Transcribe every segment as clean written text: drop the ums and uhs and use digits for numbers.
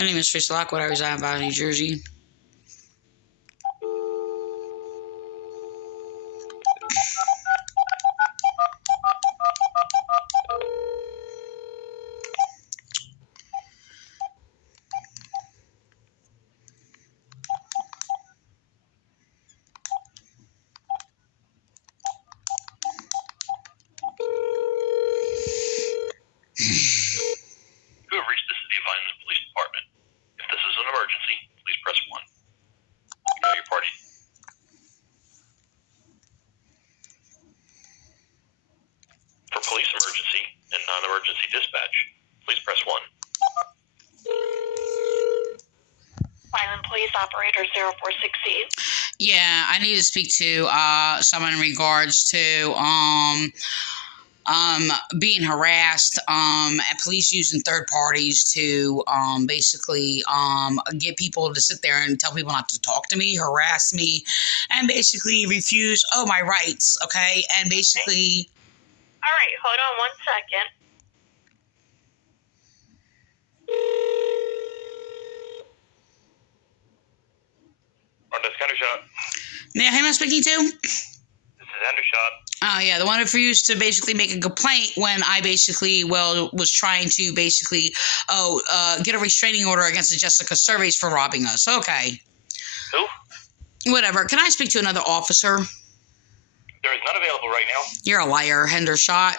My name is Tracy Lockwood. I reside in Vineland, New Jersey. You have reached the City of Vineland Police Department. If this is an emergency, please press 1. You know your party. For police emergency and non-emergency dispatch, please press 1. Vineland Police Operator 0468. Yeah, I need to speak to someone in regards to being harassed and police using third parties to basically get people to sit there and tell people not to talk to me, harass me, and basically refuse my rights. Okay, and basically. All right, hold on 1 second. On this Hendershot. Now, who am I speaking to? This is Hendershot. Oh, yeah, the one who refused to basically make a complaint when I basically, was trying to basically, get a restraining order against the Jessica Surveys for robbing us. Okay. Who? Whatever. Can I speak to another officer? There is none available right now. You're a liar, Hendershot.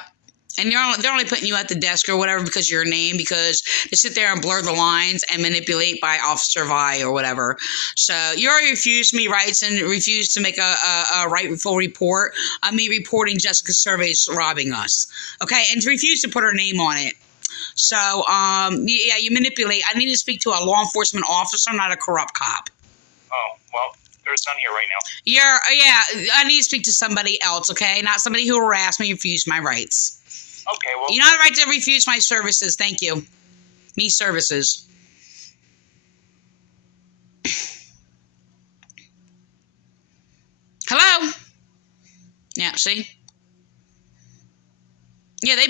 And they're only putting you at the desk or whatever because of your name, because they sit there and blur the lines and manipulate by Officer Vi or whatever. So you already refused me rights and refused to make a rightful report on me reporting Jessica Surveys robbing us. Okay, and refused to put her name on it. So, yeah, you manipulate. I need to speak to a law enforcement officer, not a corrupt cop. Oh, well, there's none here right now. Yeah, I need to speak to somebody else, okay? Not somebody who harassed me, refused my rights. Okay, well... You don't have the right to refuse my services. Thank you. Me services. Hello? Yeah, see? Yeah, they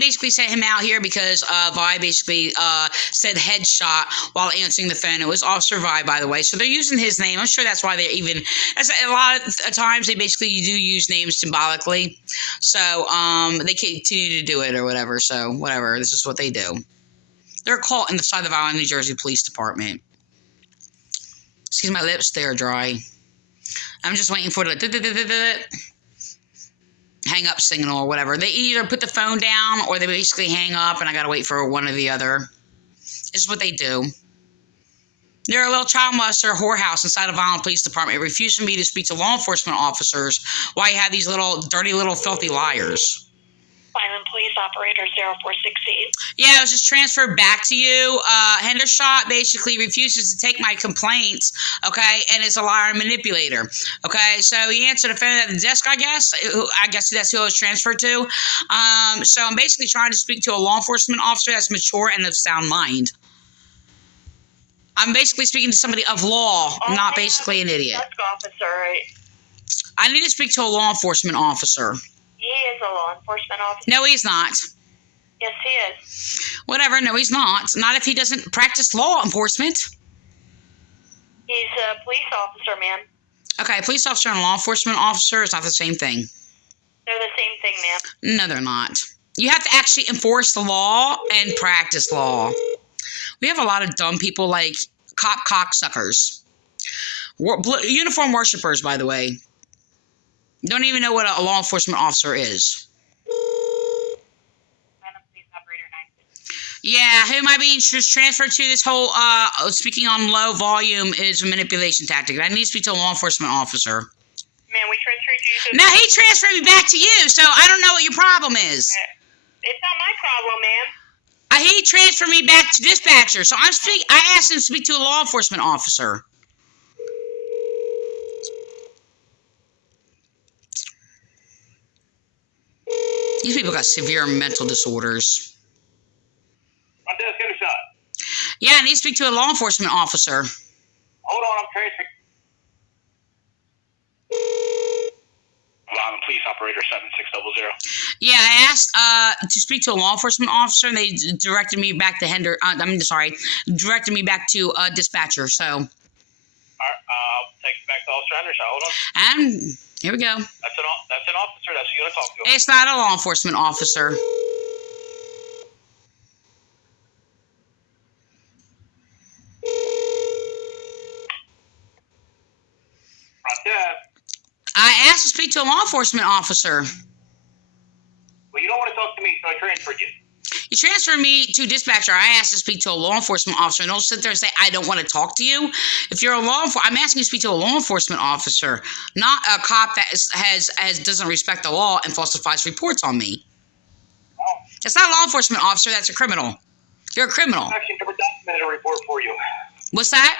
basically sent him out here because Vi basically said headshot while answering the phone. It was Officer Vi, by the way. So they're using his name. I'm sure that's why they're even... A lot of times they basically do use names symbolically. So they continue to do it or whatever. So whatever. This is what they do. They're caught inside the Vineland, New Jersey Police Department. Excuse my lips. They're dry. I'm just waiting for the... hang up signal or whatever. They either put the phone down or they basically hang up and I gotta wait for one or the other. This is what they do. They're a little child molester whorehouse inside of Vineland Police Department. It refused me to speak to law enforcement officers while you have these little dirty little filthy liars. Vineland Police Operator 0468. Yeah, it was just transferred back to you. Hendershot basically refuses to take my complaints, okay, and is a liar and manipulator, okay? So he answered the phone at the desk, I guess. I guess that's who I was transferred to. So I'm basically trying to speak to a law enforcement officer that's mature and of sound mind. I'm basically speaking to somebody of law, not basically an idiot. Desk officer, right? I need to speak to a law enforcement officer. He is a law enforcement officer. No, he's not. Yes, he is. Whatever, no, he's not. Not if he doesn't practice law enforcement. He's a police officer, ma'am. Okay, police officer and law enforcement officer is not the same thing. They're the same thing, ma'am. No, they're not. You have to actually enforce the law and practice law. We have a lot of dumb people like cop cocksuckers. Uniform worshipers, by the way. Don't even know what a law enforcement officer is. Yeah, who am I being transferred to? This whole speaking on low volume is a manipulation tactic. I need to speak to a law enforcement officer. Man, we transferred you to... No, he transferred me back to you, so I don't know what your problem is. It's not my problem, ma'am. He transferred me back to dispatcher, so I asked him to speak to a law enforcement officer. These people got severe mental disorders. On desk, Hendershot. Yeah, I need to speak to a law enforcement officer. Hold on, I'm transferring. Vineland Police Operator 7600. Yeah, I asked to speak to a law enforcement officer, and they directed me back to directed me back to dispatcher. So, All right, I'll take you back to Officer Henderson. Hold on. and here we go. That's an officer. That's who you want to talk to. It's not a law enforcement officer. Front desk. I asked to speak to a law enforcement officer. Well, you don't want to talk to me, so I transferred you. You transfer me to dispatcher. I asked to speak to a law enforcement officer. And don't sit there and say, I don't want to talk to you. If you're a I'm asking you to speak to a law enforcement officer, not a cop that doesn't respect the law and falsifies reports on me. Oh, That's not a law enforcement officer. That's a criminal. You're a criminal. I've actually never documented a report for you. What's that?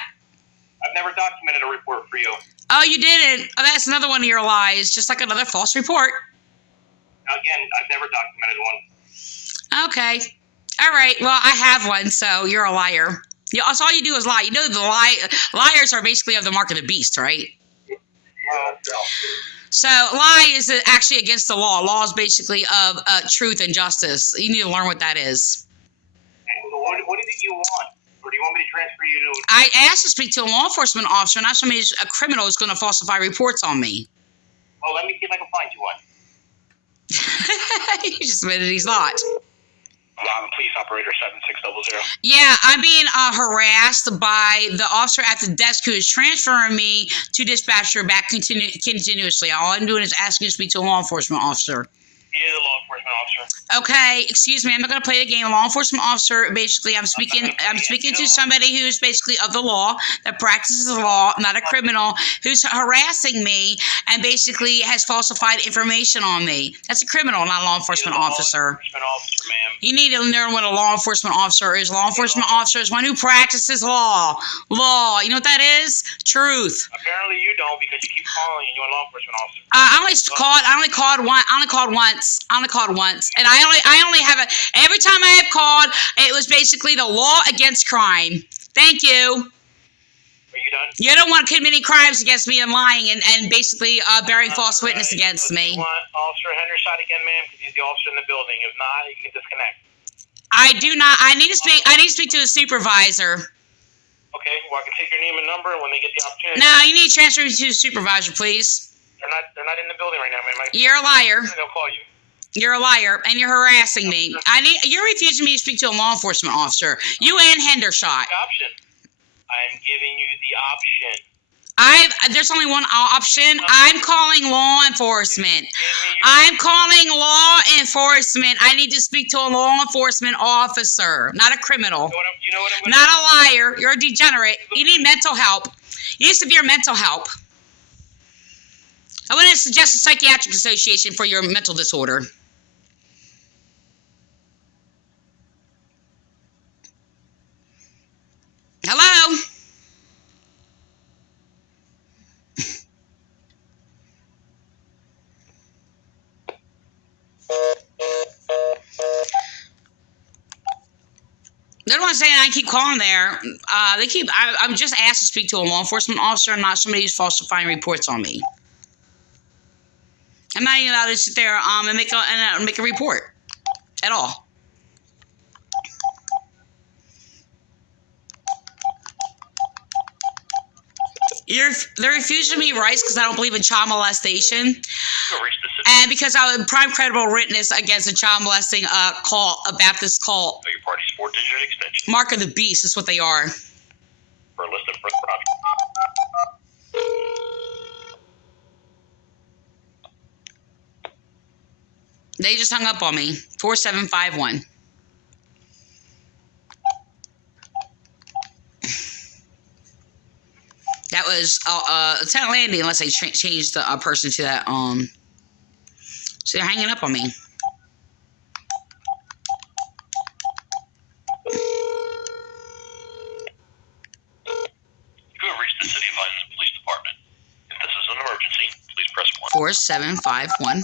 I've never documented a report for you. Oh, you didn't. Oh, that's another one of your lies. Just like another false report. Again, I've never documented one. Okay. All right. Well, I have one, so you're a liar. So all you do is lie. You know liars are basically of the mark of the beast, right? So lie is actually against the law. Law is basically of truth and justice. You need to learn what that is. So what is it you want? Or do you want me to transfer you to... I asked to speak to a law enforcement officer, not somebody a criminal who's going to falsify reports on me. Well, let me see if I can find you one. You just admitted he's not. I'm police operator 7600. Yeah, I'm being harassed by the officer at the desk who is transferring me to dispatcher back continuously. All I'm doing is asking to speak to a law enforcement officer. He is a law enforcement officer. Okay, excuse me. I'm not going to play the game. A law enforcement officer, basically, I'm speaking to somebody who's basically of the law, that practices the law, not a criminal, who's harassing me and basically has falsified information on me. That's a criminal, not a law enforcement officer. Law enforcement officer, ma'am. You need to learn what a law enforcement officer is. Law enforcement officer is one who practices law. Law. You know what that is? Truth. Apparently you don't, because you keep calling and you're a law enforcement officer. I only called once. And I only have every time I have called, it was basically the law against crime. Thank you. Are you done? You don't want to commit any crimes against me and lying and basically bearing false witness against So me. Do you want Officer Henderson again, ma'am? Because he's the officer in the building. If not, you can disconnect. I do not. I need to speak to the supervisor. Okay, well, I can take your name and number when they get the opportunity. No, you need to transfer me to the supervisor, please. They're not in the building right now, ma'am. You're a liar. They'll call you. You're a liar, and you're harassing me. You're refusing me to speak to a law enforcement officer. You and Hendershot. The option. I'm giving you the option. There's only one option. I'm calling law enforcement. I'm calling law enforcement. I need to speak to a law enforcement officer, not a criminal. You know what I'm going to Not a liar. You're a degenerate. You need mental help. You need severe mental help. I want to suggest a psychiatric association for your mental disorder. Hello? They're the ones saying I keep calling there. I'm just asked to speak to a law enforcement officer and not somebody who's falsifying reports on me. I'm not even allowed to sit there and make a report at all. They're refusing me rights because I don't believe in child molestation, and because I was prime credible witness against a child molesting cult, a Baptist cult. your party's 4-digit extension. Mark of the beast is what they are. For a list of further They just hung up on me. 4751. That was Lieutenant Landy, unless they changed the person to that. So they're hanging up on me. You have reached the City of Vineland Police Department. If this is an emergency, please press 1. 4751.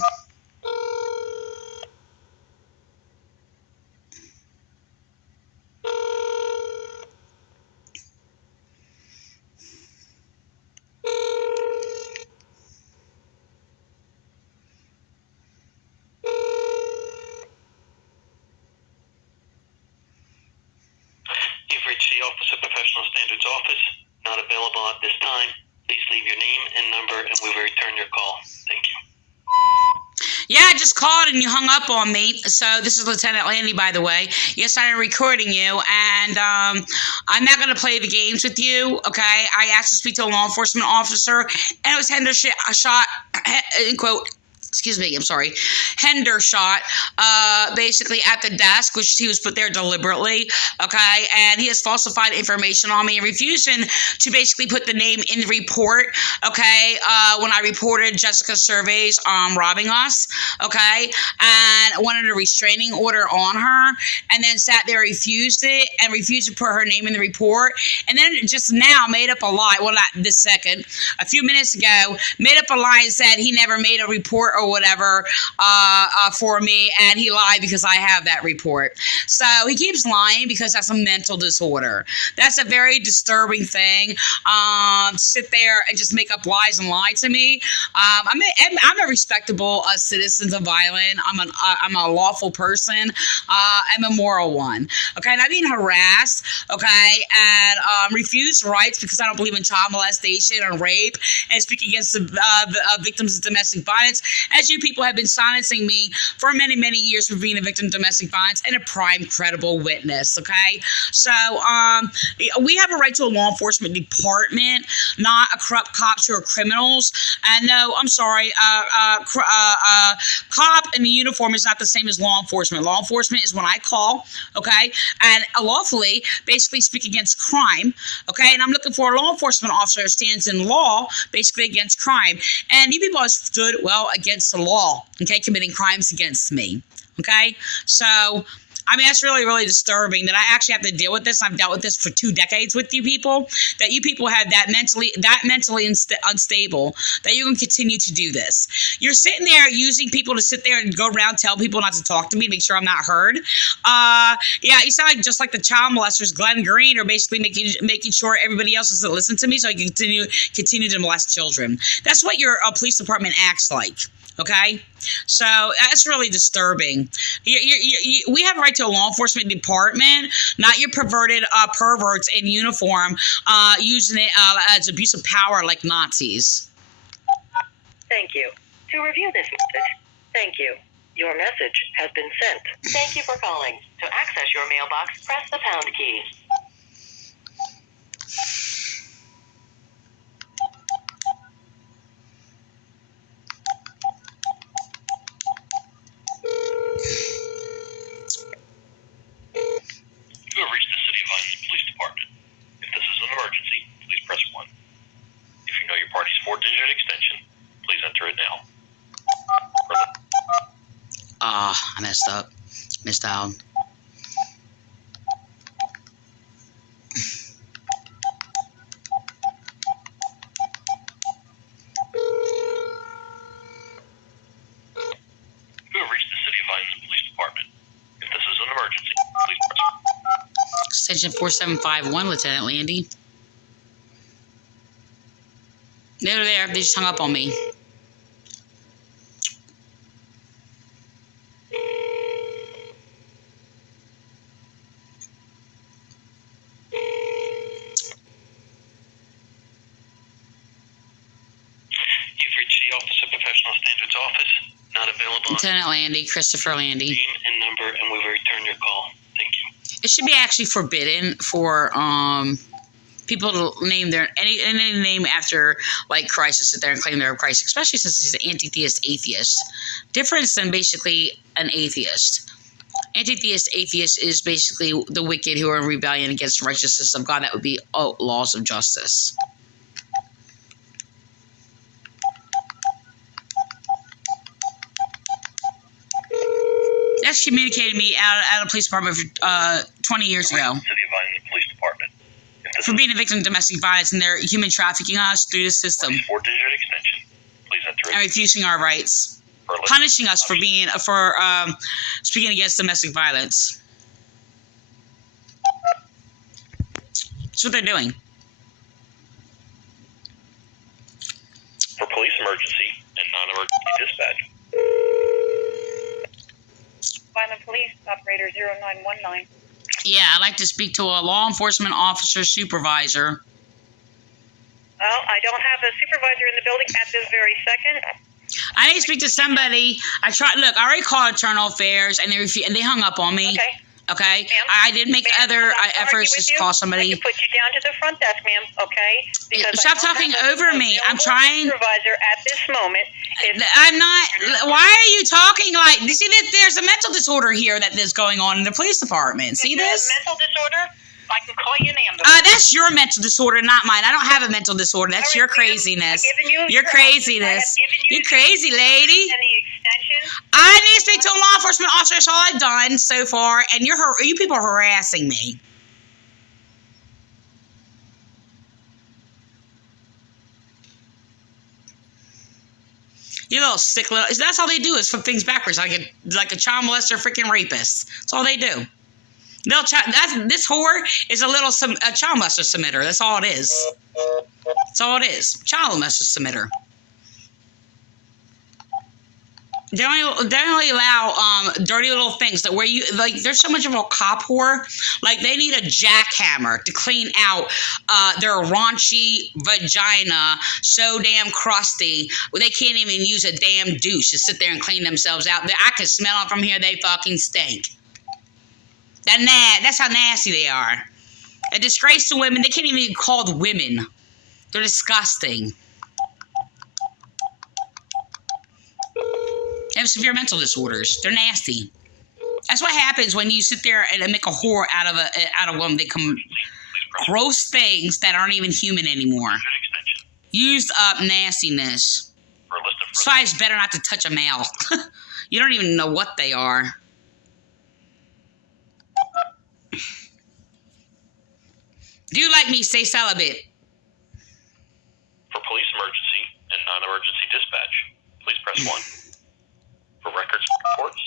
Office of Professional Standards office. Not available at this time. Please leave your name and number and we will return your call. Thank you. Yeah, I just called and you hung up on me. So this is Lieutenant Landy, by the way. Yes, I am recording you, and I'm not going to play the games with you, okay? I asked to speak to a law enforcement officer, and it was Hendershot, in quote, excuse me, I'm sorry, Hendershot, basically at the desk, which he was put there deliberately, okay? And he has falsified information on me and refusing to basically put the name in the report, okay? When I reported Jessica's surveys robbing us, okay? And wanted a restraining order on her, and then sat there, refused it, and refused to put her name in the report, and then just now made up a lie, well, not this second, a few minutes ago, made up a lie and said he never made a report or whatever for me, and he lied because I have that report. So he keeps lying because that's a mental disorder. That's a very disturbing thing. Sit there and just make up lies and lie to me. I'm a respectable citizen of Vineland. I'm a lawful person. I'm a moral one. Okay, and I'm being harassed. Okay, and refused rights because I don't believe in child molestation and rape and speak against the victims of domestic violence. As you people have been silencing me for many, many years for being a victim of domestic violence and a prime credible witness, okay? So, we have a right to a law enforcement department, not a corrupt cops who are criminals. And no, I'm sorry, cop in the uniform is not the same as law enforcement. Law enforcement is when I call, okay, and lawfully basically speak against crime, okay? And I'm looking for a law enforcement officer who stands in law basically against crime. And you people have stood well against the law, okay, committing crimes against me, okay? So, I mean, that's really, really disturbing that I actually have to deal with this. I've dealt with this for 2 decades with you people, that you people have that mentally unstable, that you can continue to do this. You're sitting there using people to sit there and go around, tell people not to talk to me, make sure I'm not heard. Yeah, you sound like just like the child molesters, Glenn Green, are basically making sure everybody else doesn't listen to me so I can continue to molest children. That's what your police department acts like. Okay, so that's really disturbing. We have a right to a law enforcement department, not your perverted perverts in uniform using it as abuse of power like Nazis. Thank you. To review this message, thank you. Your message has been sent. Thank you for calling. To access your mailbox, press the pound key. You have reached the City of Vineland Police Department. If this is an emergency, please press 1. If you know your party's 4-digit extension, please enter it now. I messed up. Missed out. You have reached the City of Vineland Police Department. If this is an emergency, please press 1. Extension 4751, Lieutenant Landy. They're there. They just hung up on me. You've reached the Office of Professional Standards office. Not available. Lieutenant Landy, Christopher Landy. Name and number, and we will return your call. Thank you. It should be actually forbidden for people to name their any name after like Christ, to sit there and claim they're Christ, especially since he's an anti-theist atheist. Difference than basically an atheist. Anti-theist atheist is basically the wicked who are in rebellion against the righteousness of God. That would be laws of justice. That's communicated me out of police department for 20 years ago. City of Vineland Police Department. For being a victim of domestic violence, and they're human trafficking us through the system 4-digit extension. Please enter and it. refusing our rights, punishing us for speaking against domestic violence. That's what they're doing. For police emergency and non-emergency dispatch. Vineland Police, operator 0919. Yeah, I'd like to speak to a law enforcement officer supervisor. Well, I don't have a supervisor in the building at this very second. I need to speak to somebody. I already called Internal Affairs, and they hung up on me. Okay. Okay? Ma'am? I did make Ma'am, other I'm not gonna efforts argue with to you. call I somebody. can put you down to the front desk, ma'am, okay? Because Stop I don't talking have over me. I'm trying. Supervisor at this moment. I'm not. Why are you talking like? You see that there's a mental disorder here that is going on in the police department. See this? Mental disorder? I can call you an ambulance. That's your mental disorder, not mine. I don't have a mental disorder. That's your craziness. Your craziness. You crazy lady. And the extension. I need to speak to a law enforcement officer. That's all I've done so far, and you people are harassing me. You little sick little. That's all they do is flip things backwards, like a child molester, freaking rapist. That's all they do. This whore is a child molester submitter. That's all it is. That's all it is. Child molester submitter. They only allow dirty little things that where you like. There's so much of a cop whore. Like they need a jackhammer to clean out their raunchy vagina, so damn crusty. They can't even use a damn douche to sit there and clean themselves out. I can smell them from here. They fucking stink. That's how nasty they are. A disgrace to women. They can't even be called women. They're disgusting. They have severe mental disorders. They're nasty. That's what happens when you sit there and make a whore out of a woman. They come gross things that aren't even human anymore. Used up nastiness. That's why it's better not to touch a male. You don't even know what they are. Do you like me? Stay celibate. For police emergency and non-emergency dispatch, please press 1. For records and reports.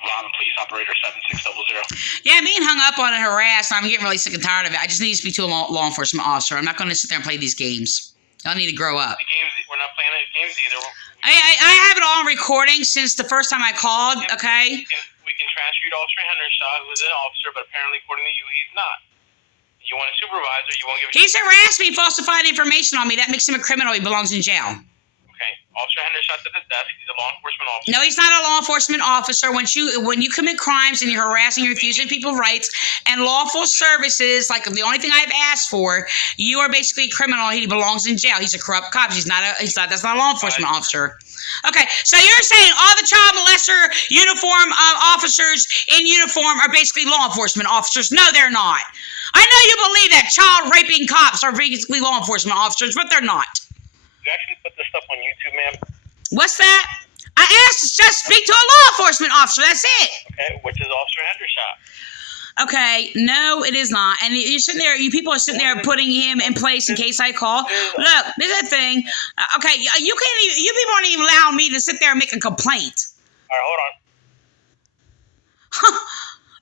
Vineland Police Operator 7600. Yeah, being hung up on and harassed, I'm getting really sick and tired of it. I just need to speak to a law enforcement officer. I'm not going to sit there and play these games. Y'all need to grow up. The games, we're not playing the games either. I have it all on recording since the first time I called, okay? We can transfer you to Officer Hendershot, who's an officer, but apparently, according to you, he's not. You want a supervisor, you won't give a He's harassed me, falsified information on me. That makes him a criminal. He belongs in jail. Okay. Officer Hendershot's at the desk. He's a law enforcement officer. No, he's not a law enforcement officer. When you commit crimes and you're harassing and refusing people's rights and lawful services, like the only thing I've asked for, you are basically a criminal. He belongs in jail. He's a corrupt cop. That's not a law enforcement officer. Okay, so you're saying all the child molester uniform officers in uniform are basically law enforcement officers? No, they're not. I know you believe that child raping cops are basically law enforcement officers, but they're not. You actually put this stuff on YouTube, ma'am? What's that? I asked to just speak to a law enforcement officer. That's it. Okay, which is Officer Hendershot. Okay, no, it is not. And you're sitting there, you people are sitting there putting him in place in case I call. Look, this is the thing. Okay, you people aren't even allowing me to sit there and make a complaint. All right, hold on. Huh?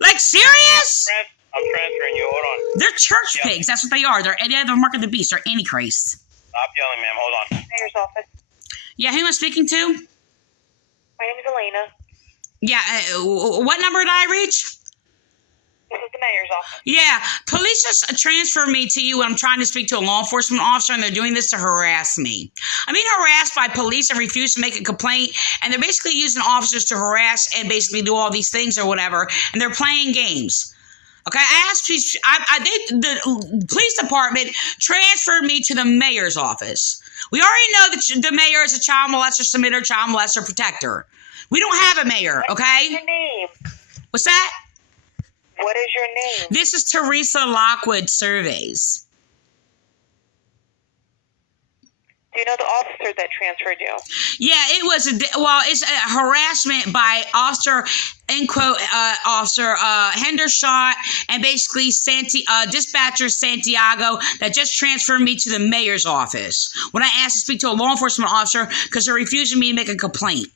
Like, serious? I'm transferring you. Hold on. They're church pigs. That's what they are. They're the mark of the beast. They're antichrist. Stop yelling, ma'am. Hold on. Mayor's office. Yeah, who am I speaking to? My name is Elena. Yeah, what number did I reach? This is the mayor's office. Yeah, police just transferred me to you when I'm trying to speak to a law enforcement officer, and they're doing this to harass me. I'm being harassed by police and refuse to make a complaint, and they're basically using officers to harass and basically do all these things or whatever, and they're playing games. Okay, I asked the police department transferred me to the mayor's office. We already know that the mayor is a child molester submitter, child molester protector. We don't have a mayor, okay? What's your name? What's that? What is your name? This is Teresa Lockwood Surveys. Do you know the officer that transferred you? Yeah, it's a harassment by officer, end quote, officer Hendershot and basically dispatcher Santiago that just transferred me to the mayor's office when I asked to speak to a law enforcement officer because they're refusing me to make a complaint.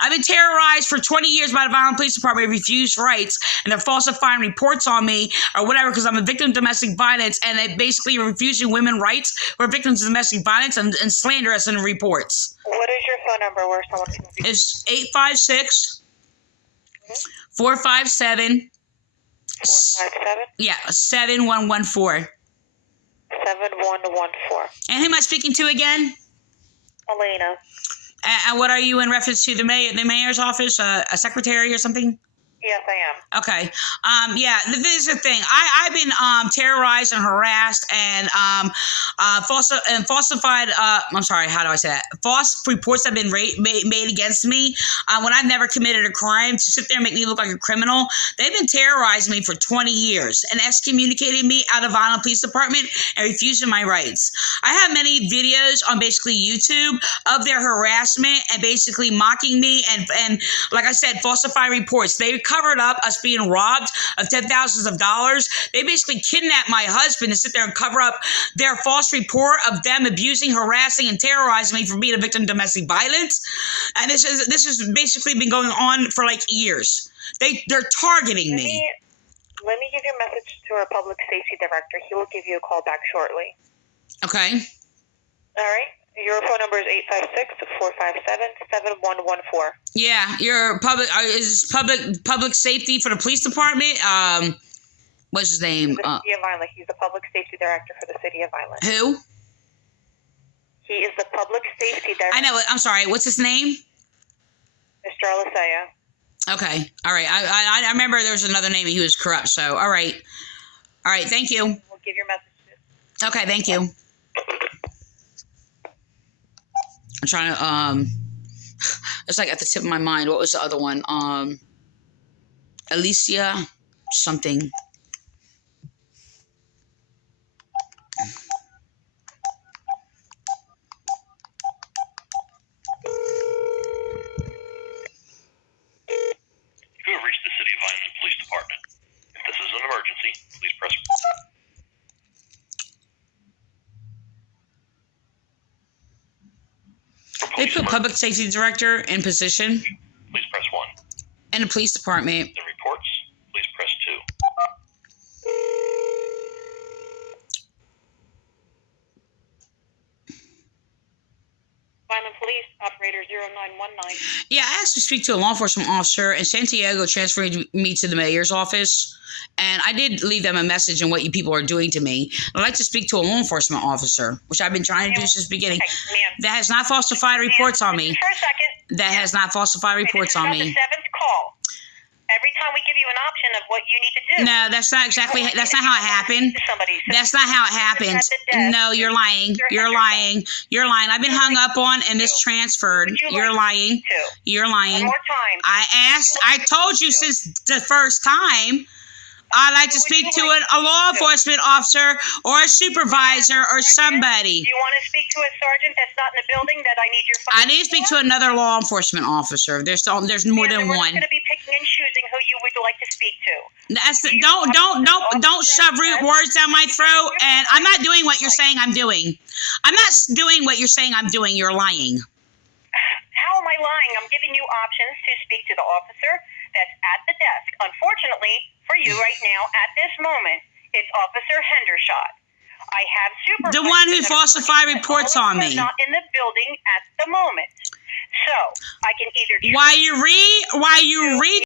I've been terrorized for 20 years by the Vineland Police Department. They refuse rights, and they're falsifying reports on me or whatever because I'm a victim of domestic violence, and they basically are refusing women rights who are victims of domestic violence and slander us in the reports. What is your phone number where someone can see? It's 856 457. 457 Yeah, 7114. 7114. And who am I speaking to again? Elena. And what are you in reference to? The mayor's office, a secretary or something? Yes, I am. Okay. Yeah, this is the thing. I've been terrorized and harassed and falsified. I'm sorry. How do I say that? False reports have been made against me when I've never committed a crime. To sit there and make me look like a criminal. They've been terrorizing me for 20 years and excommunicating me out of Vineland Police Department and refusing my rights. I have many videos on basically YouTube of their harassment and basically mocking me and like I said, falsifying reports. They covered up us being robbed of $10,000s of dollars. They basically kidnapped my husband to sit there and cover up their false report of them abusing, harassing, and terrorizing me for being a victim of domestic violence. And this has basically been going on for like years. They're targeting me. Let me give you a message to our public safety director. He will give you a call back shortly. Okay. All right. Your phone number is 856-457-7114. Yeah, your is public safety for the police department. What's his name? The City of Vineland. He's the public safety director for the City of Vineland. Who? He is the public safety director. I know it. I'm sorry. What's his name? Mr. Alicea. Okay. All right. I remember there was another name and he was corrupt. So, all right. All right. Thank you. We'll give your message. Okay. Thank you. I'm trying to, it's like at the tip of my mind. What was the other one? Alicia something. You have reached the City of Vineland Police Department. If this is an emergency, please press. They put public safety director in position Please press 1. in the police department. In reports, please press 2. Vineland Police, operator 0919. Yeah, I asked to speak to a law enforcement officer, and Santiago transferred me to the mayor's office. And I did leave them a message on what you people are doing to me. I'd like to speak to a law enforcement officer, which I've been trying to do since the beginning. Okay, ma'am. That has not falsified reports on me. For a second. That has not falsified reports on This is me. the 7th call. Every time we give you an option of what you need to do. No, that's not exactly. That's not how it happened. That's not how it happened. No, you're lying. You're lying. You're lying. I've been hung up on and mistransferred. You're lying. You're lying. One more time. I told you since the first time. I'd like to speak to a law enforcement officer or a supervisor or somebody. Do you want to speak to a sergeant that's not in the building that I need your phone? I need to speak to another law enforcement officer. There's more than We're one. going to be picking and choosing who you would like to speak to. That's don't shove words down my throat. And I'm not doing what you're saying I'm doing. I'm not doing what you're saying I'm doing. You're lying. How am I lying? I'm giving you options to speak to the officer that's at the desk. Unfortunately, for you right now, at this moment, it's Officer Hendershot. I have supervisors. The one who falsified reports on me. Not in the building at the moment. So, I can either... While you read